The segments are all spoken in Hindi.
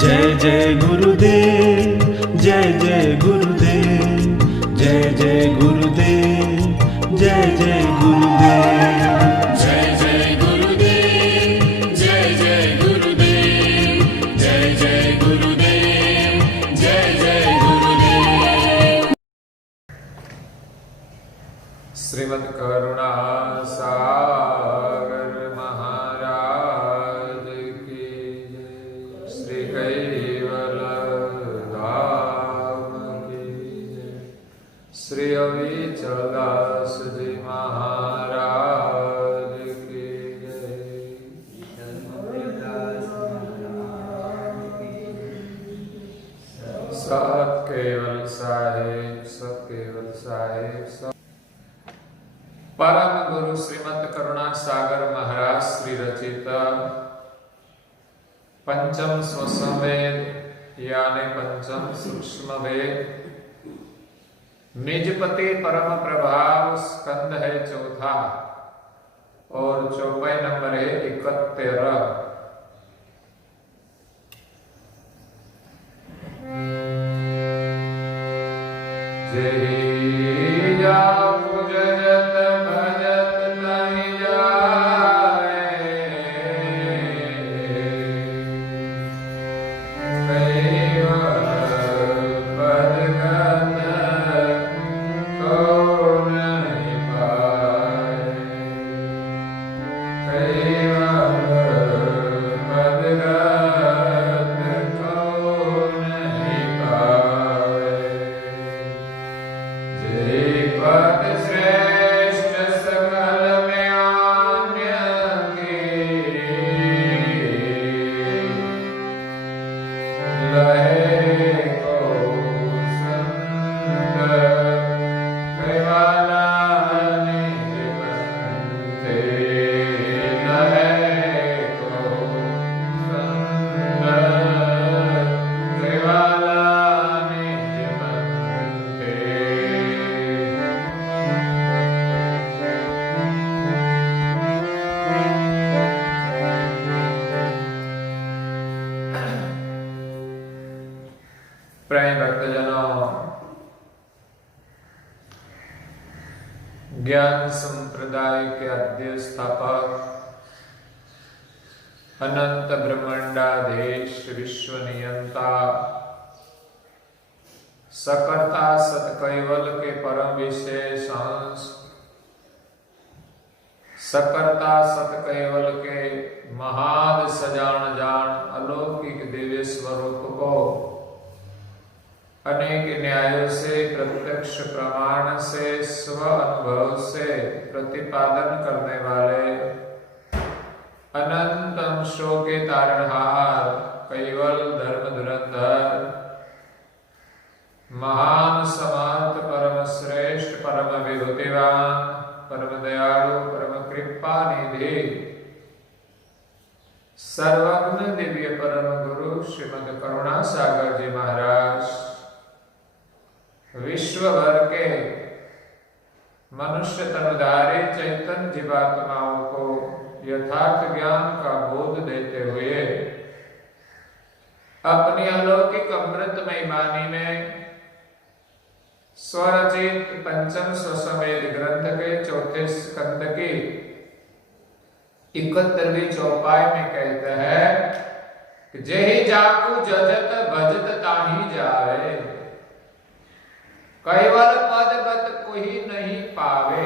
जय जय गुरुदेव, जय जय गुरुदेव, जय जय गुरुदेव, जय जय गुरुदेव, जय जय गुरुदेव, जय जय गुरुदेव, जय जय गुरुदेव, जय जय गुरुदेव। श्रीमद् करुणा सागर महाराज की जय। श्री कैवल धाम की जय। श्री अविचलास जी महाराज की जय। सब केवल साहेब, सब केवल साहेब, सब परम गुरु श्रीमद् करुणा सागर महाराज श्री रचित पंचम स्वसंवेद यानी पंचम सूक्ष्म वेद निजपति परम प्रभाव स्कंद है चौथा और चौपाई नंबर है 71। जय जाओ जगत भजत नहीं जाए, कैवल पद गत को नहीं पाए, कैवल पद गत को नहीं पाए। जय पद श्रेष्ठ सकल में आन्य की, लहे को संत कैवाला निज पंथे, लहे को संत कैवाला निज पंथे। प्रिय भक्तजनों, ज्ञान संप्रदाय के आद्य स्थापक अनंत ब्रह्मांडाधीश विश्व नियंता सकर्ता सतकैवल के परम विशेष अंश सकर्ता सतकैवल के महाद सजान जान अलौकिक दिव्य स्वरूप को अनेक न्यायों से प्रत्यक्ष प्रमाण से स्व अनुभव से प्रतिपादन करने वाले अनंत अंशों के तारणहार कैवल धर्म धुरंधर महान समर्थ परम श्रेष्ठ परम विभूतिवान परम दयालु परम कृपा निधि सर्वज्ञ दिव्य परम गुरु श्रीमद् करुणा सागर जी महाराज विश्व भर के मनुष्य तनुधारी चैतन्य जीवात्माओं को यथार्थ ज्ञान का बोध देते हुए अपनी अलौकिक अमृतमय वाणी में स्वरचित पंचम स्वसंवेद ग्रंथ के चौथे स्कंद की 71वीं चौपाई में कहते हैं कि जेहि जाकू जजत भजत ताहि जावे, कैवल पद गत कोई नहीं पावे।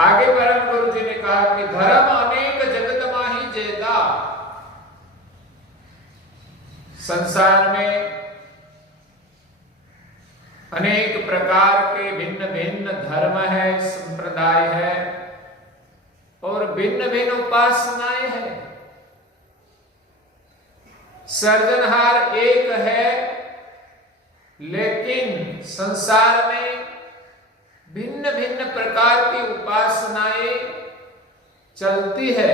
आगे परम गुरु जी ने कहा कि धर्म अनेक जगत माही जेता। संसार में अनेक प्रकार के भिन्न भिन्न धर्म है, संप्रदाय है और भिन्न भिन्न उपासनाएं हैं। सर्जनहार एक है, लेकिन संसार में भिन्न भिन्न प्रकार की उपासनाएं चलती है।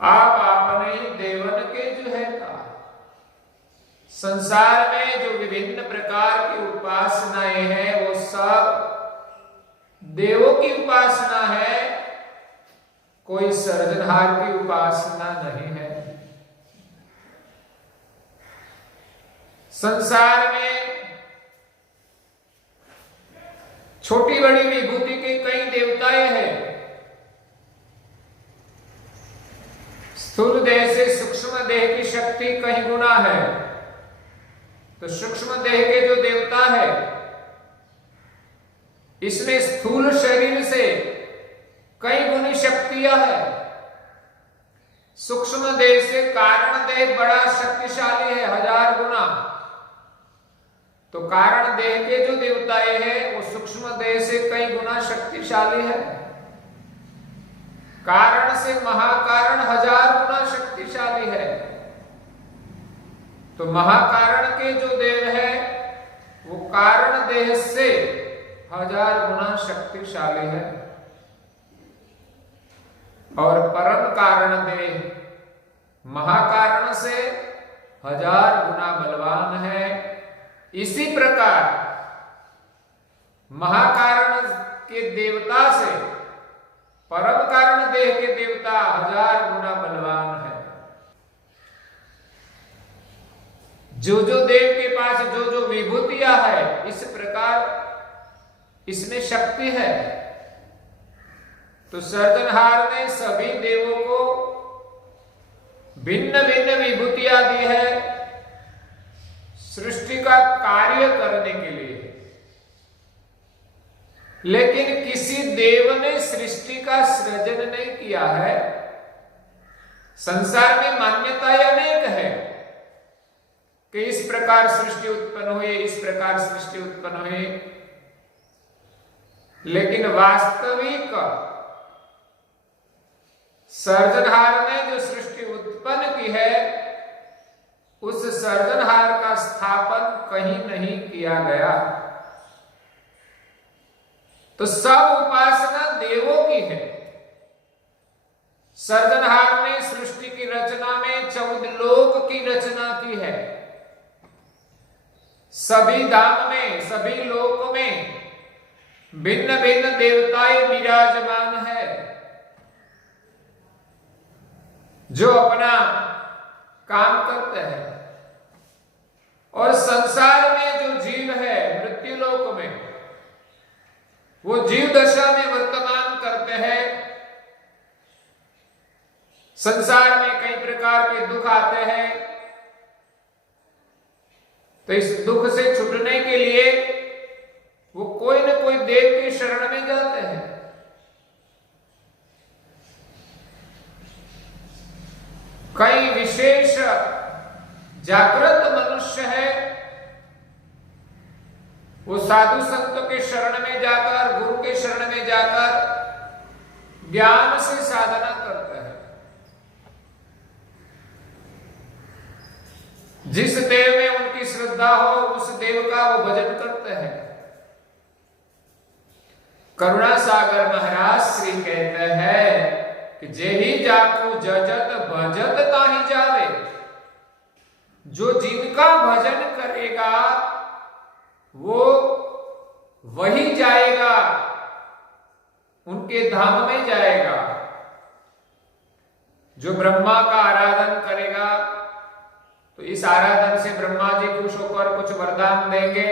आप आपने देवन के जो है का संसार में जो विभिन्न प्रकार की उपासनाएं हैं वो सब देवों की उपासना है, कोई सृजनहार की उपासना नहीं है। संसार में छोटी बड़ी विभूति के कई देवताएं हैं। स्थूल देह से सूक्ष्म देह की शक्ति कई गुना है, तो सूक्ष्म देह के जो देवता है इसमें स्थूल शरीर से कई गुनी शक्तियां है। सूक्ष्म देह से कारण देह बड़ा शक्तिशाली है 1000 गुना। तो कारण देह के जो देवताएं हैं वो सूक्ष्म देह से कई गुना शक्तिशाली है। कारण से महाकारण 1000 गुना शक्तिशाली है। तो महाकारण के जो देव है वो कारण देह से 1000 गुना शक्तिशाली है। और परम कारण देह महाकारण से 1000 गुना बलवान है। इसी प्रकार महाकारण के देवता से परम कारण देह के देवता 1000 गुना बलवान है। जो जो देव के पास जो जो विभूतियां है इस प्रकार इसमें शक्ति है। तो सृजनहार ने सभी देवों को भिन्न भिन्न विभूतियां दी है सृष्टि का कार्य करने के लिए। लेकिन किसी देव ने सृष्टि का सृजन नहीं किया है। संसार में मान्यताएं अनेक है कि इस प्रकार सृष्टि उत्पन्न हुई, इस प्रकार सृष्टि उत्पन्न हुई, लेकिन वास्तविक सृजनहार ने जो सृष्टि उत्पन्न की है उस सृजनहार का स्थापन कहीं नहीं किया गया। तो सब उपासना देवों की है। सृजनहार ने सृष्टि की रचना में 14 लोक की रचना की है। सभी धाम में सभी लोक में भिन्न भिन्न देवताएं विराजमान है जो अपना काम करते हैं। और संसार में जो जीव है मृत्यु लोक में वो जीव दशा में वर्तमान करते हैं। संसार में कई प्रकार के दुख आते हैं, तो इस दुख से छूटने के लिए वो कोई न कोई देव के शरण में जाते हैं। कई विशेष जागृत मनुष्य है वो साधु संतों के शरण में जाकर गुरु के शरण में जाकर ज्ञान से साधना करते हैं। जिस देव में उनकी श्रद्धा हो उस देव का वो भजन करते हैं। करुणा सागर महाराज श्री कहते हैं कि जेहि जाको जजत भजत ताहि जावे। जो जिनका भजन करेगा वो वही जाएगा, उनके धाम में जाएगा। जो ब्रह्मा का आराधन करेगा तो इस आराधन से ब्रह्मा जी खुश होकर कुछ वरदान देंगे।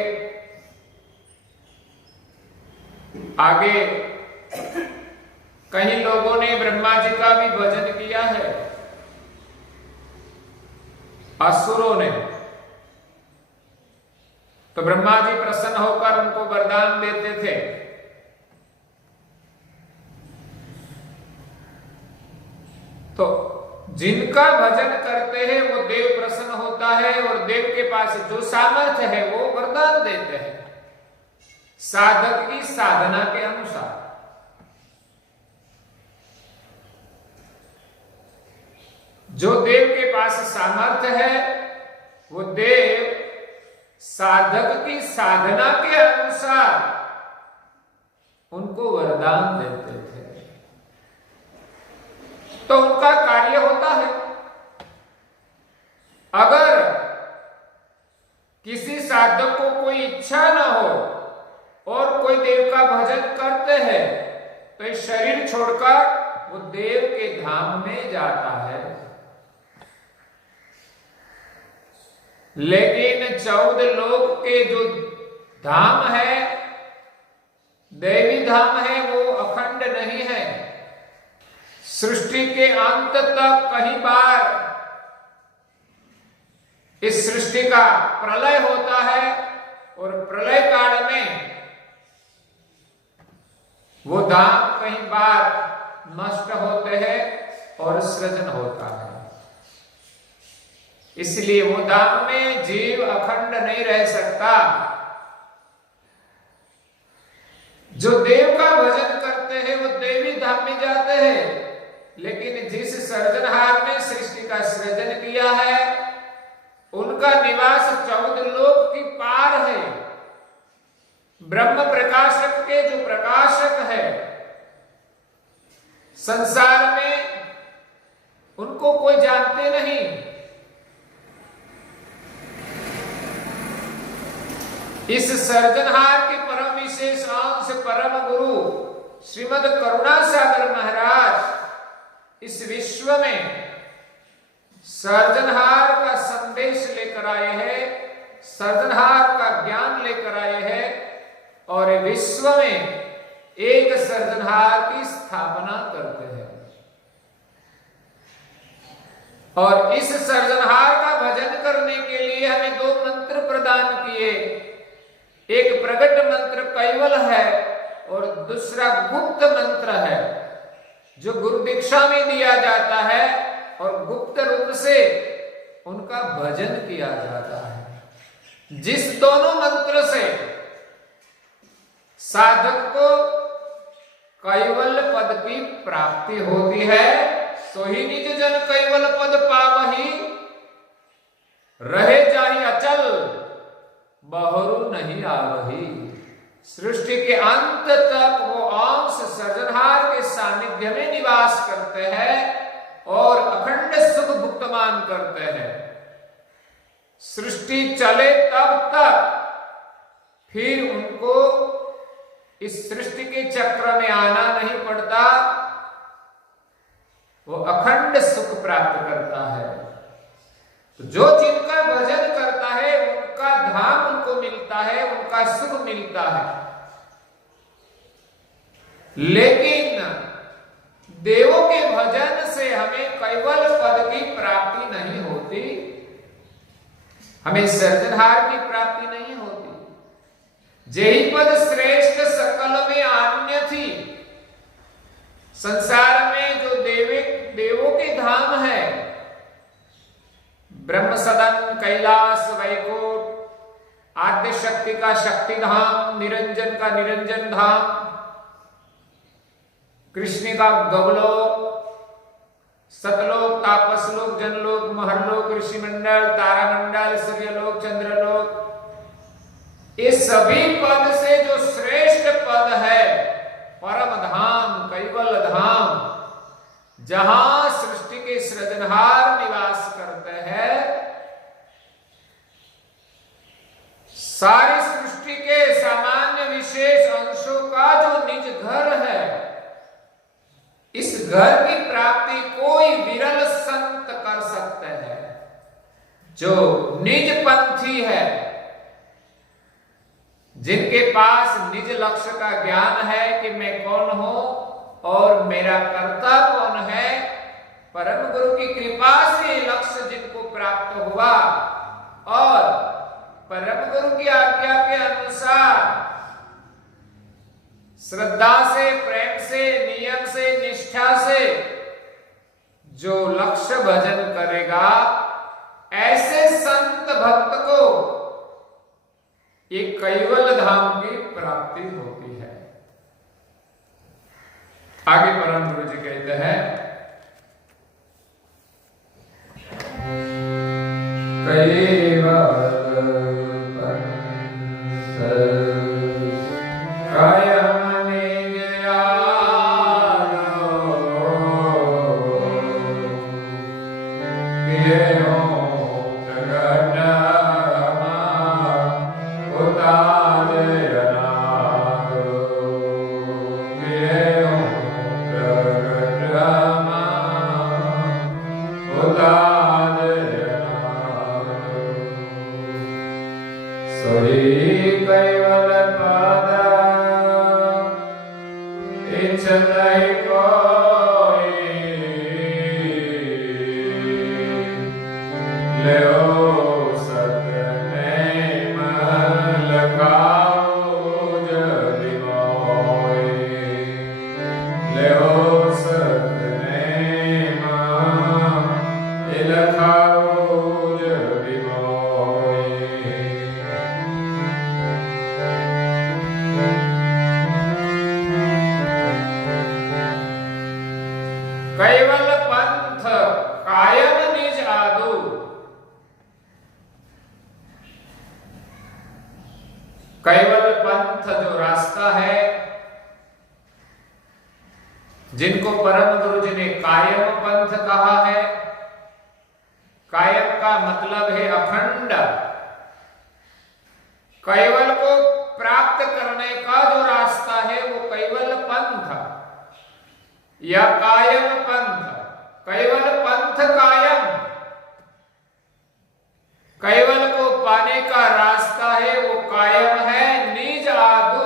आगे कई लोगों ने ब्रह्मा जी का भी भजन किया है, असुरों ने। तो ब्रह्मा जी प्रसन्न होकर उनको वरदान देते थे। तो जिनका भजन करते हैं वो देव प्रसन्न होता है और देव के पास जो सामर्थ्य है वो वरदान देते हैं साधक की साधना के अनुसार। जो देव के पास सामर्थ्य है वो देव साधक की साधना के अनुसार उनको वरदान देते थे, तो उनका कार्य होता है। अगर किसी साधक को कोई इच्छा न हो और कोई देव का भजन करते हैं तो इस शरीर छोड़कर वो देव के धाम में जाता है। लेकिन 14 लोक के जो धाम है, दैवी धाम है, वो अखंड नहीं है। सृष्टि के अंत तक कई बार इस सृष्टि का प्रलय होता है और प्रलय काल में वो धाम कई बार नष्ट होते हैं और सृजन होता है। इसलिए वो धाम में जीव अखंड नहीं रह सकता। जो देव का भजन करते हैं वो देवी धाम में जाते हैं, लेकिन जिस सृजनहार ने सृष्टि का सृजन किया है उनका निवास 14 लोक की पार है। ब्रह्म प्रकाशक के जो प्रकाशक है संसार में, उनको कोई जानते नहीं। इस सृजनहार के परम विशेष अंश परम गुरु श्रीमद करुणासागर महाराज इस विश्व में सृजनहार का संदेश लेकर आए हैं, सृजनहार का ज्ञान लेकर आए हैं और विश्व में एक सृजनहार की स्थापना करते हैं। और इस सृजनहार का भजन करने के लिए हमें 2 मंत्र प्रदान किए। एक प्रकट मंत्र कैवल है और दूसरा गुप्त मंत्र है जो गुरु दीक्षा में दिया जाता है और गुप्त रूप से उनका भजन किया जाता है। जिस दोनों मंत्र से साधक को कैवल पद की प्राप्ति होती है, सो ही निज जन कैवल पद पावही, रहे जाहि अचल बहरू नहीं आवही। सृष्टि के अंत तक वो अंश सृजनहार के सानिध्य में निवास करते हैं और अखंड सुख भुक्तमान करते हैं। सृष्टि चले तब तक फिर उनको इस सृष्टि के चक्र में आना नहीं पड़ता, वो अखंड सुख प्राप्त करता है। तो जो जिनका भजन करता है उनका धाम उनको मिलता है, उनका सुख मिलता है। लेकिन देवों के भजन से हमें कैवल पद की प्राप्ति नहीं होती, हमें सृजनहार की प्राप्ति नहीं होती। जेहि पद श्रेष्ठ सकल में अन्य थी। संसार में जो देवों के धाम है, ब्रह्म सदन, कैलाश, वैकुंठ, आद्य शक्ति का शक्ति धाम, निरंजन का निरंजन धाम, कृष्ण का गवलोक, सतलोक, तापसलोक, जनलोक, महरलोक, ऋषि मंडल, तारामंडल, सूर्यलोक, चंद्रलोक, ये सभी पद से जो श्रेष्ठ पद है परम धाम, कैवल धाम, जहां सृष्टि के सृजनहार निवास करते हैं, सारी सृष्टि के सामान्य विशेष अंशों का जो निज घर है, इस घर की प्राप्ति कोई विरल संत कर सकते हैं। जो निज पंथी है, जिनके पास निज लक्ष्य का ज्ञान है कि मैं कौन हूं और मेरा कर्ता कौन है, परम गुरु की कृपा से लक्ष्य जिनको प्राप्त हुआ और परम गुरु की आज्ञा के अनुसार श्रद्धा से, प्रेम से, नियम से, निष्ठा से जो लक्ष्य भजन करेगा, ऐसे संत भक्त को एक कैवल धाम की प्राप्ति होती है। आगे परम गुरु जी कहते हैं, कैवल इच्छतहि कोई लेओ सत नेम लखाओ जबि मोई लेओ सत नेम लखाओ जबि मोई। कैवल पंथ कायम निज आदु कैवल पंथ जो रास्ता है जिनको परम गुरु जी ने कायम पंथ कहा है। कायम का मतलब है अखंड। कैवल को प्राप्त करने का जो रास्ता है वो कैवल पंथ या कायम पंथ। कैवल पंथ कायम, कैवल को पाने का रास्ता है वो कायम है। निज आदु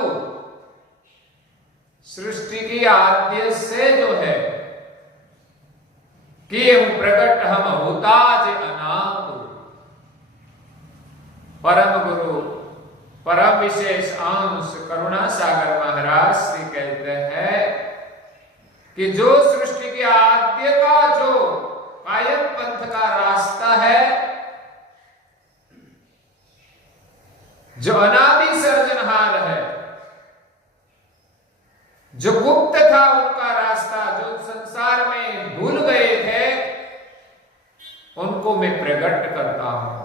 सृष्टि की आद्य से जो है कि प्रकट हम होता जे अनादु। परम गुरु परम विशेष अंश करुणा सागर महाराज श्री कहते हैं कि जो सृष्टि के आद्य का जो कायम पंथ का रास्ता है, जो अनादि सर्जनहार है, जो गुप्त था उनका रास्ता, जो संसार में भूल गए थे, उनको मैं प्रकट करता हूं।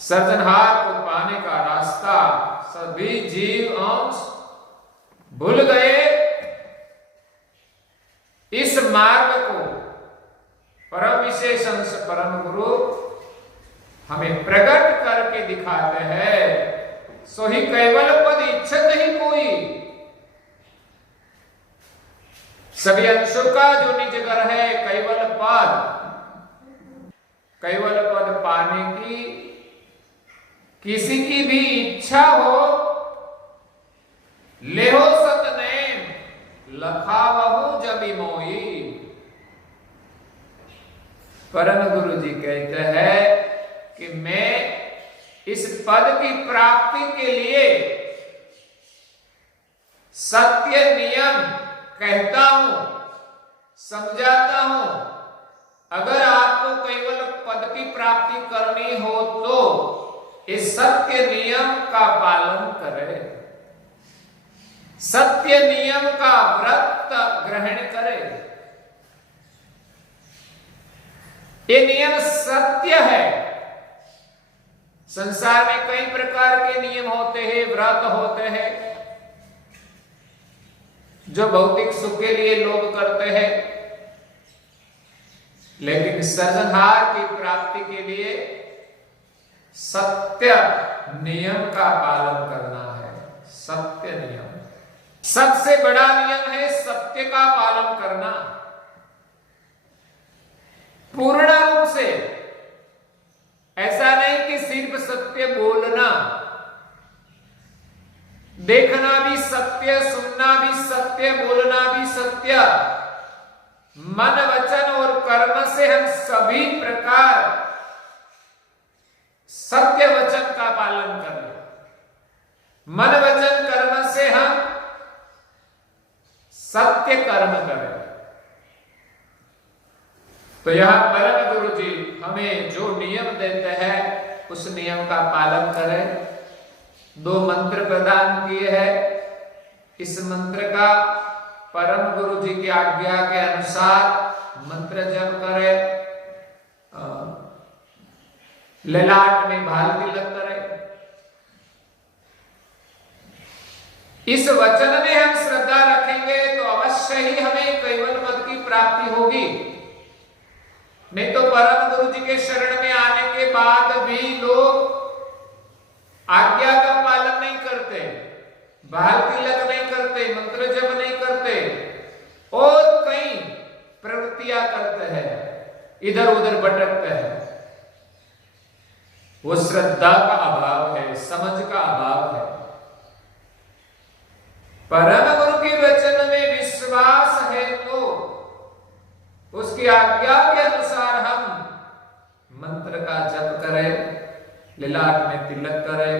सर्जनहार को पाने का रास्ता सभी जीव अंश भूल गए। इस मार्ग को परम विशेष अंश परम गुरु हमें प्रकट करके दिखाते हैं। सो ही कैवल पद इच्छत ही कोई। सभी अंशों का जो निज घर है कैवल पद, कैवल पद पाने की किसी की भी इच्छा हो, लेहो सतनेम लखावहु जबि मोई। परम गुरु जी कहते हैं कि मैं इस पद की प्राप्ति के लिए सत्य नियम कहता हूं, समझाता हूं। अगर आपको केवल पद की प्राप्ति करनी हो तो इस सत्य नियम का पालन करें, सत्य नियम का व्रत ग्रहण करें। ये नियम सत्य है। संसार में कई प्रकार के नियम होते हैं, व्रत होते हैं, जो भौतिक सुख के लिए लोग करते हैं, लेकिन सर्जनहार की प्राप्ति के लिए सत्य नियम का पालन करना है। सत्य नियम सबसे बड़ा नियम है, सत्य का पालन करना पूर्ण रूप से। ऐसा नहीं कि सिर्फ सत्य बोलना, देखना भी सत्य, सुनना भी सत्य, बोलना भी सत्य। मन वचन और कर्म से हम सभी प्रकार सत्य वचन का पालन करें। मन वचन कर्म से हम सत्य कर्म करें। तो यहां परम गुरु जी हमें जो नियम देते हैं उस नियम का पालन करें। 2 मंत्र प्रदान किए हैं। इस मंत्र का परम गुरु जी की आज्ञा के अनुसार मंत्र जप करें। ललाट में भाल तिलक करें। इस वचन में हम श्रद्धा रखेंगे तो अवश्य ही हमें कैवल पद की प्राप्ति होगी। नहीं तो परम गुरु जी के शरण में आने के बाद भी लोग आज्ञा का पालन नहीं करते, भाल तिलक नहीं करते, मंत्र जप नहीं करते और कई प्रवृत्तियां करते हैं, इधर उधर भटकते हैं। वो श्रद्धा का अभाव है, समझ का अभाव है। पर उसकी आज्ञा के अनुसार हम मंत्र का जप करें, ललाट में तिलक करें,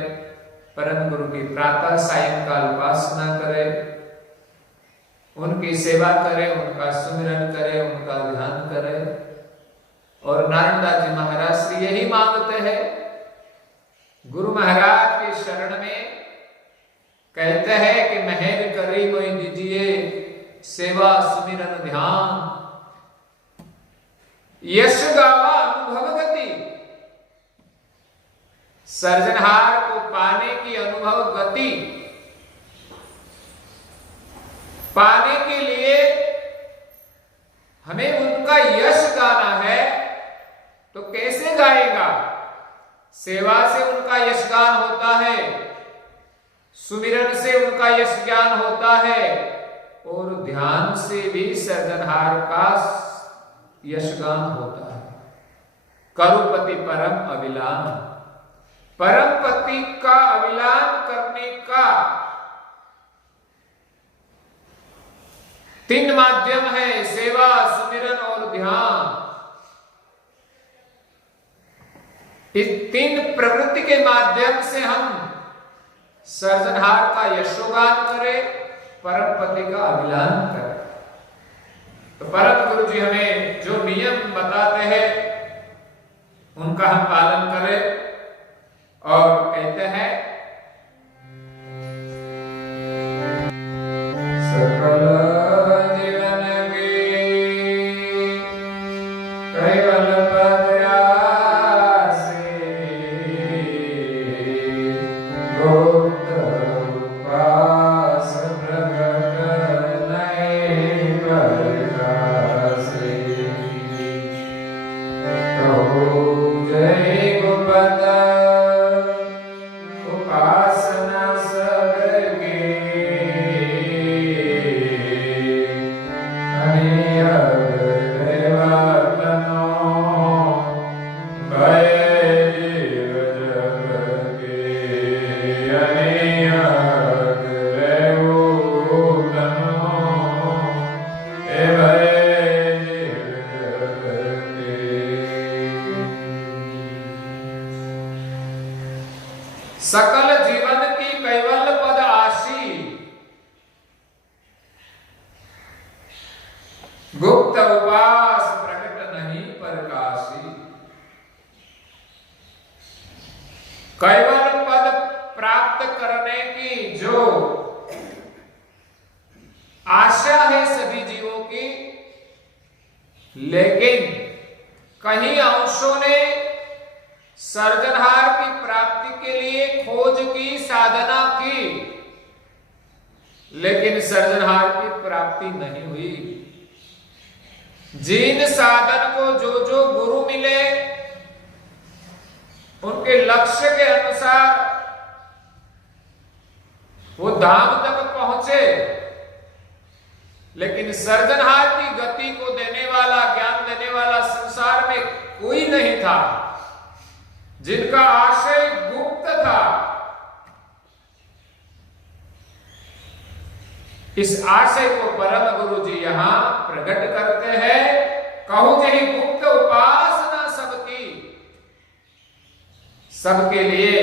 परम गुरु की प्रातः सायंकाल उपासना करें, उनकी सेवा करें, उनका सुमिरन करें, उनका ध्यान करें। और नारायण जी महाराज श्री यही मांगते हैं, गुरु महाराज के शरण में कहते हैं कि मेहर करी कोई दीजिए सेवा सुमिरन ध्यान, यश गावा अनुभव गति। सर्जनहार को पाने की अनुभव गति पाने के लिए हमें उनका यश गाना है, तो कैसे गाएगा? सेवा से उनका यशगान होता है, सुमिरन से उनका यश ज्ञान होता है, और ध्यान से भी सर्जनहार का यशगान होता है। करुपति परम अविलान, परम पति का अविलान करने का 3 माध्यम है, सेवा, सुमिरन और ध्यान। इस 3 प्रवृत्ति के माध्यम से हम सर्जनहार का यशोगान करें, परम पति का अभिलान करें। तो परम गुरु जी हमें जो नियम बताते हैं उनका हम पालन करें। और कहते हैं, सकल जीवन की कैवल सकल जीवन की कैवल्य पद आशी, गुप्त उपास प्रकट नहीं प्रकाशी। कैवल्य पद प्राप्त करने की जो आशा है सभी जीवों की, लेकिन कहीं अंशों ने सर्जनहार की प्राप्ति के लिए खोज की, साधना की, लेकिन सर्जनहार की प्राप्ति नहीं हुई। जिन साधन को जो जो गुरु मिले उनके लक्ष्य के अनुसार वो धाम तक पहुंचे, लेकिन सर्जनहार की गति को देने वाला, ज्ञान देने वाला संसार में कोई नहीं था। जिनका आशय गुप्त था, इस आशय को परम गुरु जी यहां प्रकट करते हैं। कहूं जही गुप्त उपासना सबकी, सबके लिए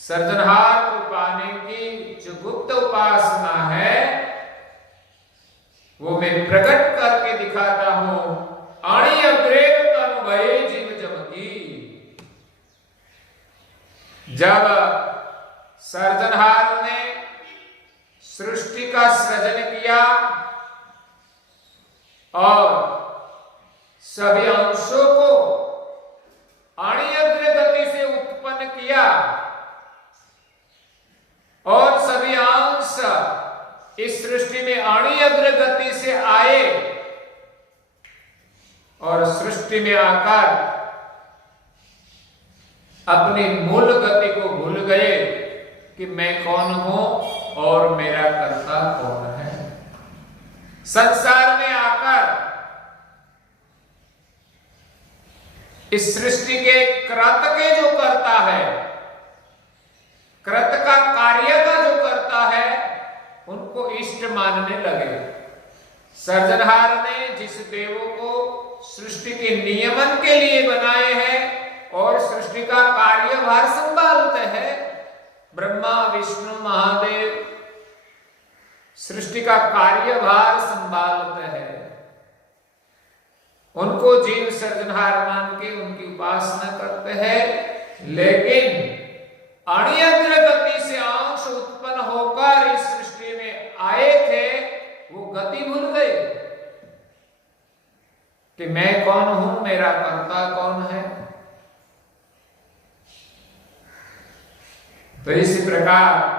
सर्जनहार को पाने की जो गुप्त उपासना है वो मैं प्रकट करके दिखाता हूं। अणि अग्रेव तनु भये जीव जमकी। जब सर्जनहार ने सृष्टि का सृजन किया और सभी अंशों को अणियग्र गति से उत्पन्न किया और सभी अंश इस सृष्टि में अणियग्र गति से आए और सृष्टि में आकर अपनी मूल गति को भूल गए कि मैं कौन हूं और मेरा कर्ता कौन है। संसार में आकर इस सृष्टि के कृत के जो करता है, कृत का कार्य का जो करता है, उनको इष्ट मानने लगे। सर्जनहार ने जिस देवों को सृष्टि के नियमन के लिए बनाए हैं और सृष्टि का कार्यभार संभालते हैं, ब्रह्मा विष्णु महादेव सृष्टि का कार्यभार संभालते हैं, उनको जीव सर्जनहार मान के उनकी उपासना करते हैं। लेकिन अणियग्र गति से अंश उत्पन्न होकर इस सृष्टि में आए थे, वो गति भूल गए कि मैं कौन हूं, मेरा कर्ता कौन है। तो इसी प्रकार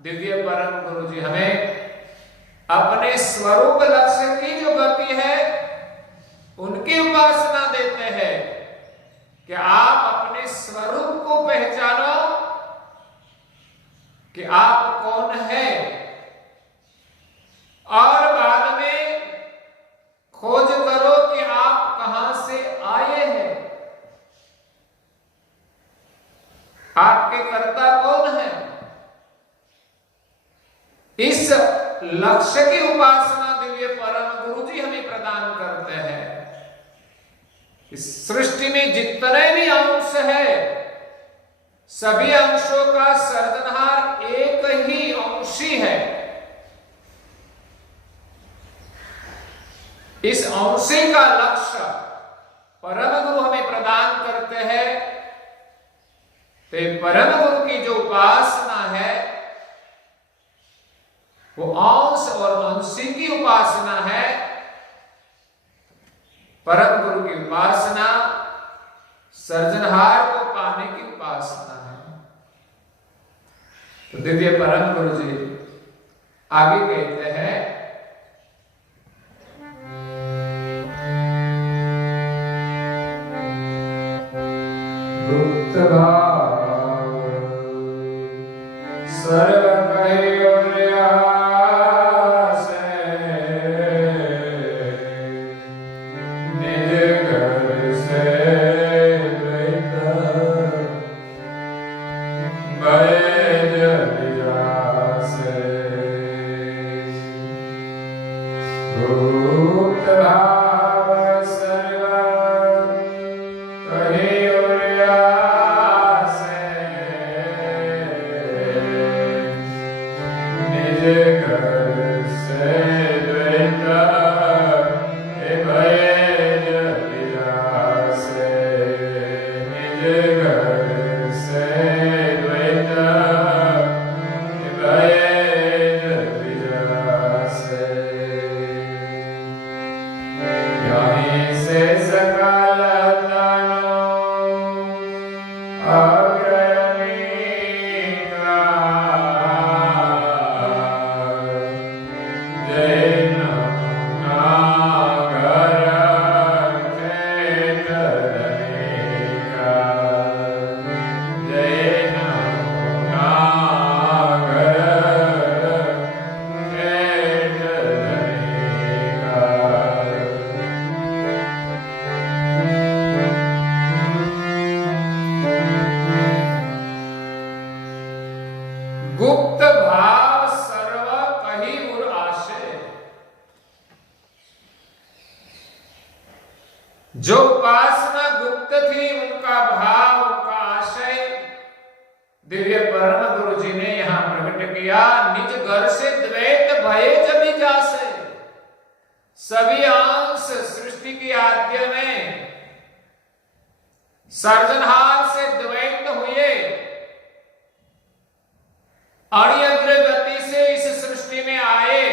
दिव्य परम गुरु जी हमें अपने स्वरूप लक्ष्य की जो गति है उनकी उपासना देते हैं कि आप अपने स्वरूप को पहचानो कि आप कौन है, और बाद में खोज करो कि आप कहां से आए हैं, आपके कर्ता कौन है। इस लक्ष्य की उपासना दिव्य परम गुरु जी हमें प्रदान करते हैं। इस सृष्टि में जितने भी अंश है, सभी अंशों का सर्जनहार एक ही अंशी है। इस अंशी का लक्ष्य परम गुरु हमें प्रदान करते हैं। तो परम गुरु की जो उपासना है वो अंश और अंशी की उपासना है। परम गुरु की उपासना सर्जनहार को पाने की उपासना है। तो दिव्य परम गुरु जी आगे कहते हैं, गुप्त भाव सर्व कहे जो उपासना गुप्त थी उनका भाव, उनका आशय दिव्य परम गुरु जी ने यहां प्रकट किया। निज घर से द्वैत भये जब जासे, सभी अंश सृष्टि की आद्य में सर्जनहार से द्वैत हुए, अणियग्र गति से इस सृष्टि में आए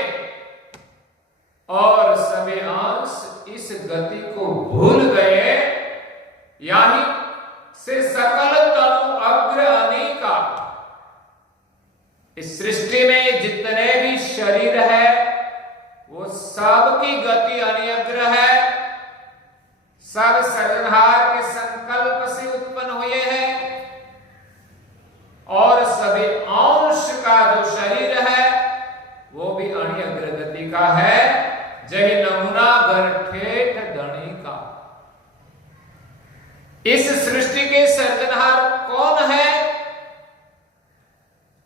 और सभी अंश इस गति को भूल गए। यानी से सकल तनु अग्र अनेका, इस सृष्टि में जितने भी शरीर है वो सब की गति अनियग्र है, सब सर्जनहार के संकल्प से उत्पन्न हुए हैं और सभी अंश का जो शरीर है वो भी अनियग्र गति का है। जय नमूना घर ठेठ धनी का। इस सृष्टि के सर्जनहार कौन है,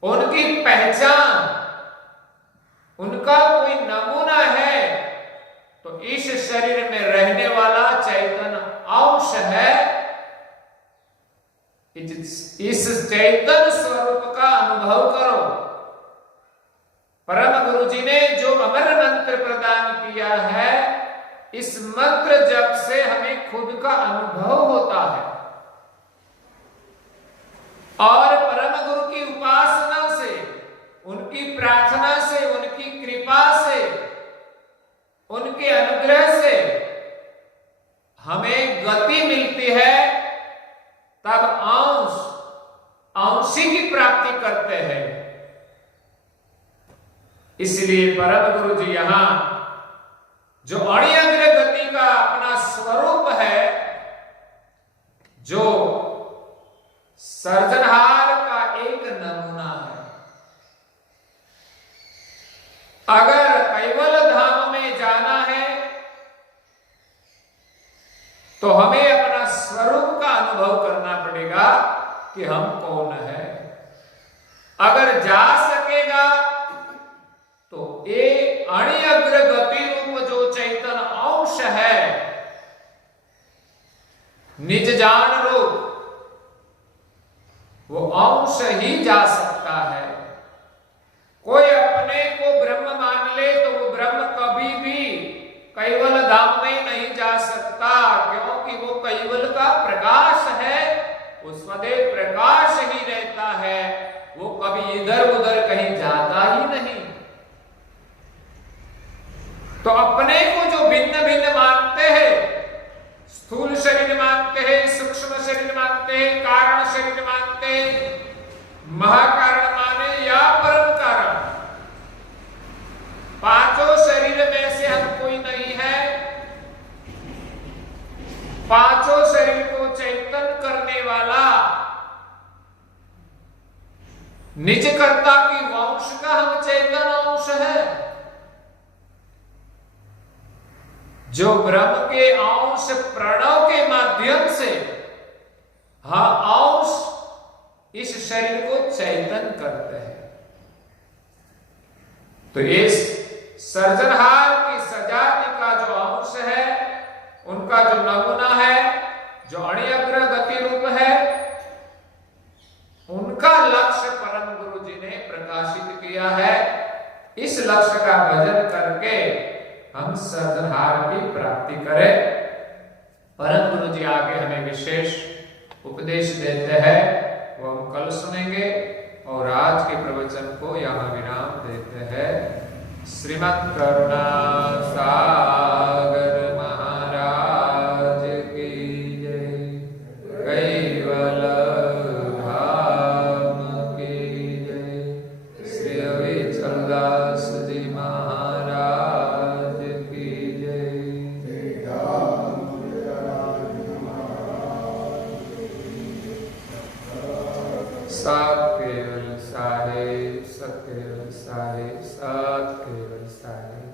उनकी पहचान, उनका कोई नमूना है शरीर में रहने वाला चैतन्य अंश है। इस चैतन्य स्वरूप का अनुभव करो। परम गुरु जी ने जो अमर मंत्र प्रदान किया है, इस मंत्र जप से हमें खुद का अनुभव होता है और परम गुरु की उपासना से, उनकी प्रार्थना से, उनकी कृपा से, उनके अनुग्रह से हमें गति मिलती है। तब अंशी की प्राप्ति करते हैं। इसलिए परम गुरु जी यहां जो अणियग्र गति का अपना स्वरूप है, जो सर्जनहार का एक नमूना है। अगर कैवल धाम में जाना है तो हमें अपना स्वरूप का अनुभव करना पड़ेगा कि हम कौन है। अगर जा सकेगा तो ये अणियग्र गति रूप जो चैतन्य अंश है, निज जान रूप, वो अंश ही जा सकता है। कोई अपने को ब्रह्म मान ले तो वो ब्रह्म कभी भी कैवल धाम में नहीं जा सकता, क्योंकि वो कैवल का प्रकाश है। वो स्वदेव प्रकाश ही रहता है, वो कभी इधर उधर कहीं जाता ही नहीं। तो अपने को जो भिन्न भिन्न मानते हैं, स्थूल शरीर मानते हैं, सूक्ष्म शरीर मानते हैं, कारण शरीर मानते हैं, महाकारण माने या परम कारण, पांचों शरीर में से हम कोई नहीं है। पांचों शरीर को चैतन्य करने वाला निज कर्ता की वंश का हम चैतन्य अंश है। जो ब्रह्म के अंश प्रणव के माध्यम से अंश इस शरीर को चैतन्य करते हैं। तो इस सर्जनहार की सजाति का जो अंश है, उनका जो नमूना है, जो अणियग्र गति रूप है, उनका लक्ष्य परम गुरु जी ने प्रकाशित किया है। इस लक्ष्य का भजन करके हम सर्जनहार की प्राप्ति करें। परम गुरु जी आगे हमें विशेष उपदेश देते हैं, वो हम कल सुनेंगे। और आज के प्रवचन को यहाँ विराम देते हैं। श्रीमद् करुणा सागर महाराज की जय। कैवल धाम की जय। श्री विचलदास जी महाराज की जय। सात केवल साहेब, सत केवल साहेब, सात केवल साहेब।